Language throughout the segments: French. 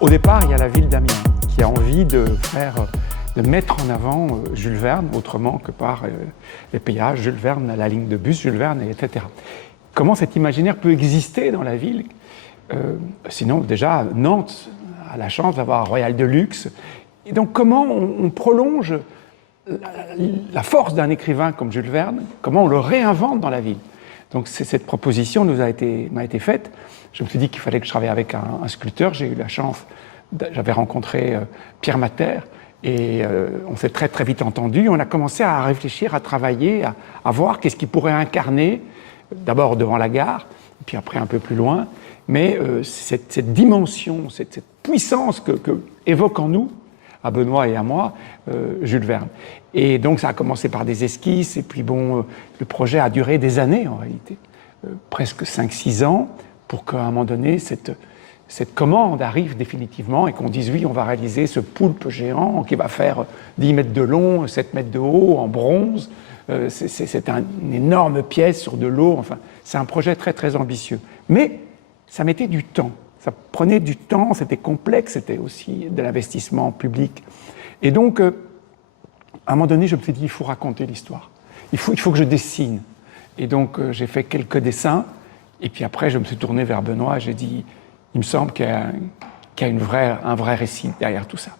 Au départ, il y a la ville d'Amiens qui a envie de mettre en avant Jules Verne autrement que par les péages, Jules Verne, la ligne de bus, Jules Verne, etc. Comment cet imaginaire peut exister dans la ville? Sinon, déjà, Nantes a la chance d'avoir un Royal de luxe. Et donc, comment on prolonge la force d'un écrivain comme Jules Verne? Comment on le réinvente dans la ville? Donc, cette proposition m'a été faite. Je me suis dit qu'il fallait que je travaille avec un sculpteur. J'ai eu la chance, j'avais rencontré Pierre Matter, et on s'est très très vite entendu. On a commencé à réfléchir, à travailler, à voir qu'est-ce qu'il pourrait incarner, d'abord devant la gare, et puis après un peu plus loin. Mais cette dimension, cette puissance que évoque en nous, à Benoît et à moi, Jules Verne. Et donc ça a commencé par des esquisses, et puis bon, le projet a duré des années en réalité, presque 5-6 ans, pour qu'à un moment donné, cette commande arrive définitivement et qu'on dise oui, on va réaliser ce poulpe géant qui va faire 10 mètres de long, 7 mètres de haut, en bronze. C'est une énorme pièce sur de l'eau. Enfin, c'est un projet très très ambitieux. Mais ça mettait du temps. Ça prenait du temps, c'était complexe, c'était aussi de l'investissement public. Et donc, à un moment donné, je me suis dit, il faut raconter l'histoire. Il faut que je dessine. Et donc, j'ai fait quelques dessins. Et puis après, je me suis tourné vers Benoît et j'ai dit, il me semble qu'il y a un vrai récit derrière tout ça.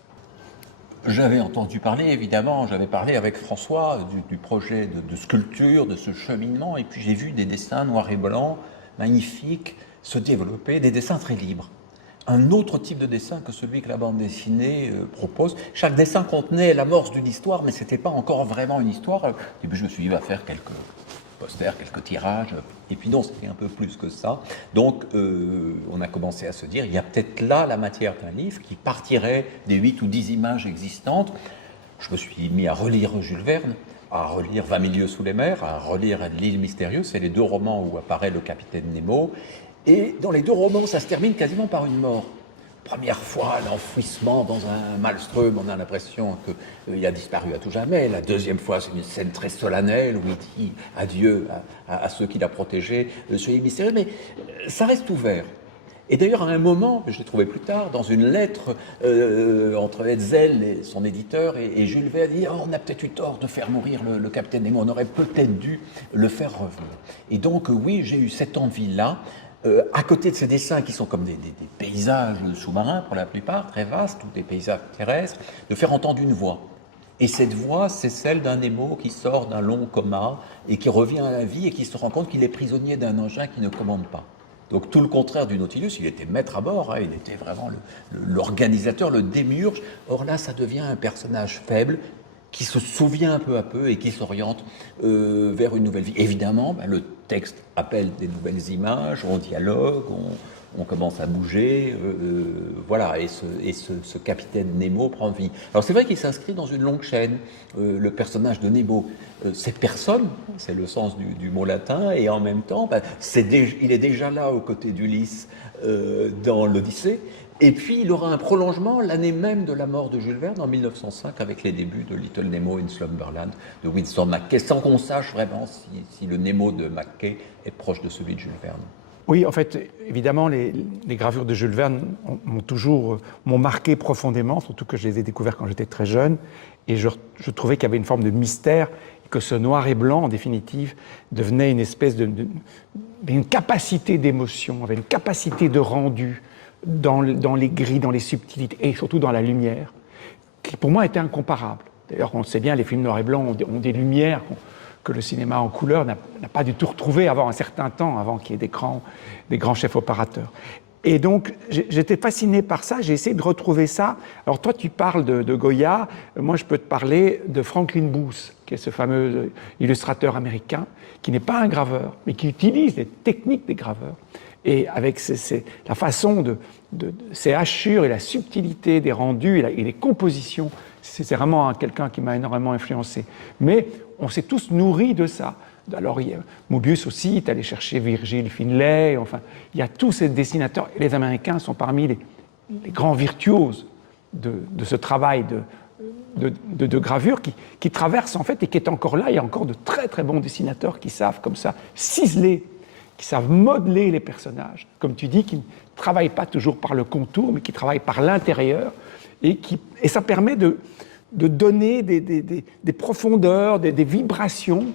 J'avais entendu parler, évidemment, j'avais parlé avec François du projet de sculpture, de ce cheminement, et puis j'ai vu des dessins noirs et blancs, magnifiques, se développer, des dessins très libres. Un autre type de dessin que celui que la bande dessinée propose. Chaque dessin contenait l'amorce d'une histoire, mais ce n'était pas encore vraiment une histoire. Et puis je me suis dit, il va faire quelques posters, quelques tirages, et puis non, c'était un peu plus que ça. Donc on a commencé à se dire, il y a peut-être là la matière d'un livre qui partirait des 8 ou 10 images existantes. Je me suis mis à relire Jules Verne, à relire 20 milieux sous les mers, à relire L'île mystérieuse, c'est les 2 romans où apparaît le capitaine Nemo, et dans les 2 romans, ça se termine quasiment par une mort. Première fois, l'enfouissement dans un maelstrom, on a l'impression qu'il a disparu à tout jamais. La deuxième fois, c'est une scène très solennelle où il dit adieu à ceux qu'il a protégés, soyez mystérieux, mais ça reste ouvert. Et d'ailleurs, à un moment, je l'ai trouvé plus tard, dans une lettre entre Hetzel et son éditeur, et Jules Verne dit on a peut-être eu tort de faire mourir le capitaine Nemo, on aurait peut-être dû le faire revenir. Et donc, oui, j'ai eu cette envie-là. À côté de ces dessins qui sont comme des paysages sous-marins pour la plupart, très vastes, ou des paysages terrestres, de faire entendre une voix. Et cette voix, c'est celle d'un Nemo qui sort d'un long coma et qui revient à la vie et qui se rend compte qu'il est prisonnier d'un engin qui ne commande pas. Donc tout le contraire du Nautilus, il était maître à bord, il était vraiment l'organisateur, le démiurge. Or là, ça devient un personnage faible qui se souvient peu à peu et qui s'oriente vers une nouvelle vie. Évidemment, le texte appelle des nouvelles images, on dialogue, on commence à bouger, voilà, et ce capitaine Nemo prend vie. Alors c'est vrai qu'il s'inscrit dans une longue chaîne, le personnage de Nemo, c'est personne, c'est le sens du mot latin, et en même temps, il est déjà là aux côtés d'Ulysse dans l'Odyssée. Et puis, il aura un prolongement l'année même de la mort de Jules Verne, en 1905, avec les débuts de Little Nemo in Slumberland de Winsor McCay, sans qu'on sache vraiment si le Nemo de McCay est proche de celui de Jules Verne. Oui, en fait, évidemment, les gravures de Jules Verne m'ont marqué profondément, surtout que je les ai découvertes quand j'étais très jeune, et je trouvais qu'il y avait une forme de mystère, et que ce noir et blanc, en définitive, devenait une espèce une capacité d'émotion, avait une capacité de rendu, dans les gris, dans les subtilités et surtout dans la lumière, qui pour moi était incomparable. D'ailleurs, on le sait bien, les films noir et blanc ont des lumières que le cinéma en couleur n'a pas du tout retrouvé avant un certain temps, avant qu'il y ait des grands chefs opérateurs. Et donc, j'étais fasciné par ça, j'ai essayé de retrouver ça. Alors toi, tu parles de Goya, moi je peux te parler de Franklin Booth, qui est ce fameux illustrateur américain, qui n'est pas un graveur, mais qui utilise les techniques des graveurs. Et avec la façon ces hachures et la subtilité des rendus et les compositions, c'est vraiment quelqu'un qui m'a énormément influencé. Mais on s'est tous nourris de ça. Alors, Mobius aussi est allé chercher Virgil Finlay, enfin, il y a tous ces dessinateurs, et les Américains sont parmi les grands virtuoses de ce travail de gravure qui traverse en fait et qui est encore là. Il y a encore de très très bons dessinateurs qui savent comme ça ciseler qui savent modeler les personnages, comme tu dis, qui ne travaillent pas toujours par le contour, mais qui travaillent par l'intérieur, et ça permet de donner des profondeurs, des vibrations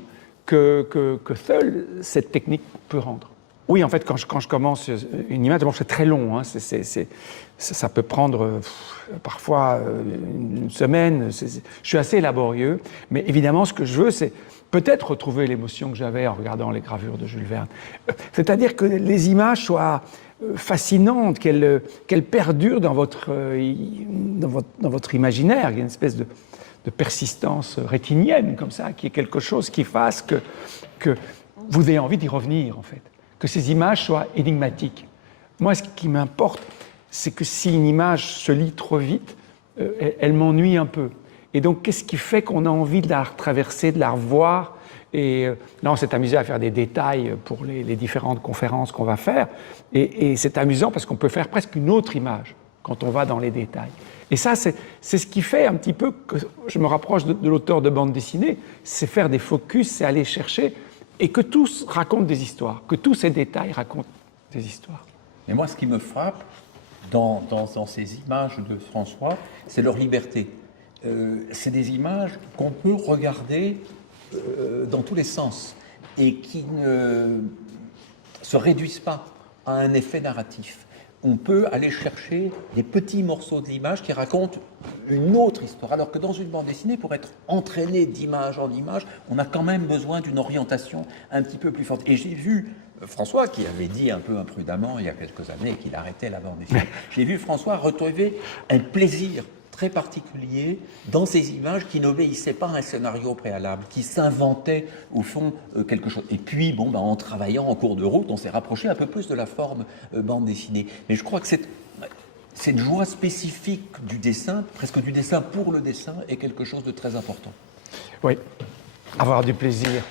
que seule cette technique peut rendre. Oui, en fait, quand je commence une image, d'abord c'est très long, hein, ça peut prendre parfois une semaine, je suis assez laborieux, mais évidemment ce que je veux c'est peut-être retrouver l'émotion que j'avais en regardant les gravures de Jules Verne. C'est-à-dire que les images soient fascinantes, qu'elles perdurent dans votre imaginaire, il y a une espèce de persistance rétinienne comme ça, qui est quelque chose qui fasse que vous ayez envie d'y revenir en fait, que ces images soient énigmatiques. Moi, ce qui m'importe, c'est que si une image se lit trop vite, elle m'ennuie un peu. Et donc, qu'est-ce qui fait qu'on a envie de la retraverser, de la revoir? Et là, on s'est amusé à faire des détails pour les différentes conférences qu'on va faire. Et c'est amusant parce qu'on peut faire presque une autre image quand on va dans les détails. Et ça, c'est ce qui fait un petit peu que je me rapproche de l'auteur de bande dessinée, c'est faire des focus, c'est aller chercher, et que tous racontent des histoires, que tous ces détails racontent des histoires. Mais moi, ce qui me frappe dans ces images de François, c'est leur liberté. C'est des images qu'on peut regarder dans tous les sens et qui ne se réduisent pas à un effet narratif. On peut aller chercher des petits morceaux de l'image qui racontent une autre histoire. Alors que dans une bande dessinée, pour être entraîné d'image en image, on a quand même besoin d'une orientation un petit peu plus forte. Et j'ai vu François, qui avait dit un peu imprudemment il y a quelques années qu'il arrêtait la bande dessinée, j'ai vu François retrouver un plaisir très particulier dans ces images qui n'obéissaient pas à un scénario préalable, qui s'inventaient au fond quelque chose. Et puis, en travaillant en cours de route, on s'est rapproché un peu plus de la forme bande dessinée. Mais je crois que cette joie spécifique du dessin, presque du dessin pour le dessin, est quelque chose de très important. Oui, avoir du plaisir.